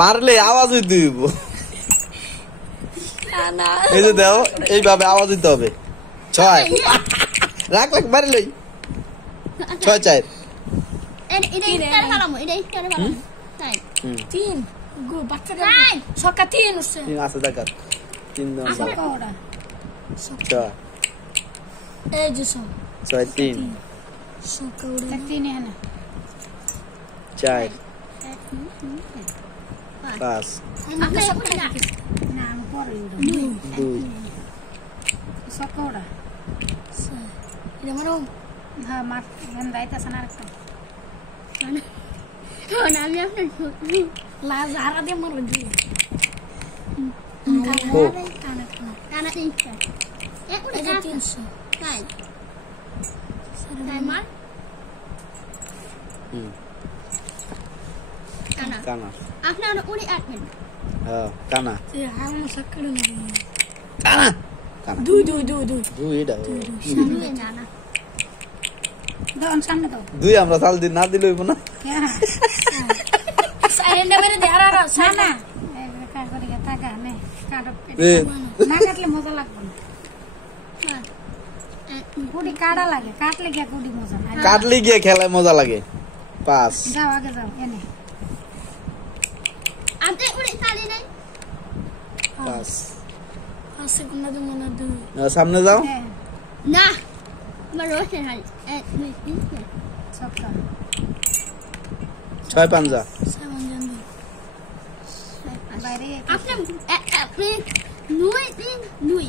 মারলে আওয়াজ হইতে হইব। এই যে দাও এইভাবে আওয়াজ দিতে হবে। 6 রাখ রাখ মারলেই 6 4 এটা ভালো এটা ভালো তাই 3 গো বাচ্চা নাই ছক্কা 3 হচ্ছে 3 আছে দেখা 3 দাও ছক্কা ওটা 6 এই যে 6 3 ছক্কা ওটা 3 এনে 4 5 আপনি ছক্কা না আমি পরে 2 ছক্কা ওটা এটা মারো হ্যাঁ মার দাইতাছ না আরেকটা না আমি আপনার লাজ হারা দিয়ে মারো দি কানা তিনটা এক উড়ে 300 তাই তাই মার কানা কানা আপনার উড়ে 8 মিনিট হ্যাঁ কানা এ হাম ছক্কা না কানা কানা 2 এটা সামনে জানা দাও সামনে দাও 2 আমরা চাল দিন না দিলে হইব না হ্যাঁ সাইরেন্ডে মেরে দেরা রা সানা কা করে গেতা গানে কাটো না কাটলে মজা লাগবে না গুড়ি কাটা লাগে কাটলে কি গুড়ি মজা না কাটলে গিয়ে খেলায় মজা লাগে 5 যাও আগে যাও এনে আপনি উড়ে তালি নাই 5 সেকেন্ড না মনে দুই সামনে যাও না আমার রোশন হাল 1 2 3 ছক্কা 6 5 যা 7 জন বাইরে আপনি নুই নুই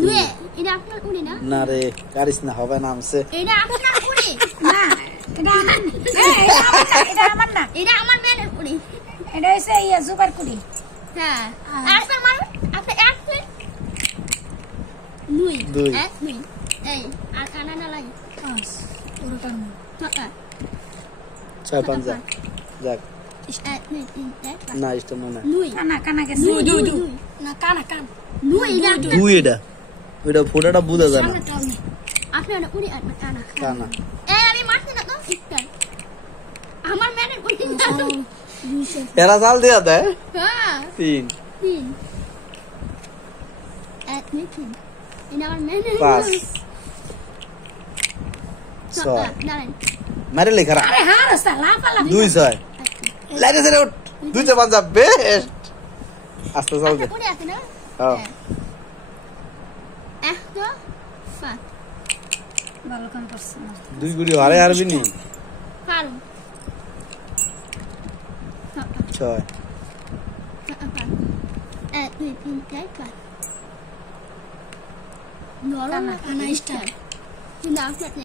নুই এটা আপনার উড়ে না না রে গাড়িস না হবে না আমছে এটা আপনার উড়ে না এটা আমার না এটা আমার মেয়ের উড়ে এটা হইছে ইয়া সুপার কুড়ি হ্যাঁ আর আমার আপনি এক নুই দুই এক নুই এই আর কানা না লাগে 5 ওরটা না ছক্কা 6 5 যা যাক 1 2 3 4 না ইষ্ট মনে নুই কানা গেছে দুই না কানা কান নুই এটা 2 এটা ওইটা ফোটাটা বুঝা যায় না আপনি উড়ে আর কানা কানা এই আমি মারছি না তো ইস্টার আমার মেয়ের উড়ে এরা চাল দিয়া দেয় হ্যাঁ 3 3 এক মিনিট এটা আমার মেয়ের 5 ছক্কা দাঁড়ান মারে লেখা আরে হ্যাঁ রাস্তা লাফালা 2 6 লাইরে ধরে উঠ 2 6 5 যা বেস্ট আস্তে চাল দে উড়ে আছে না হ্যাঁ এক তো 5 ভালো কাম করছ না 2 গুড়ি হারে হারবি নি কারণ 6 1 2 3 4 5 নরম কানা স্টার কিন্তু আপনার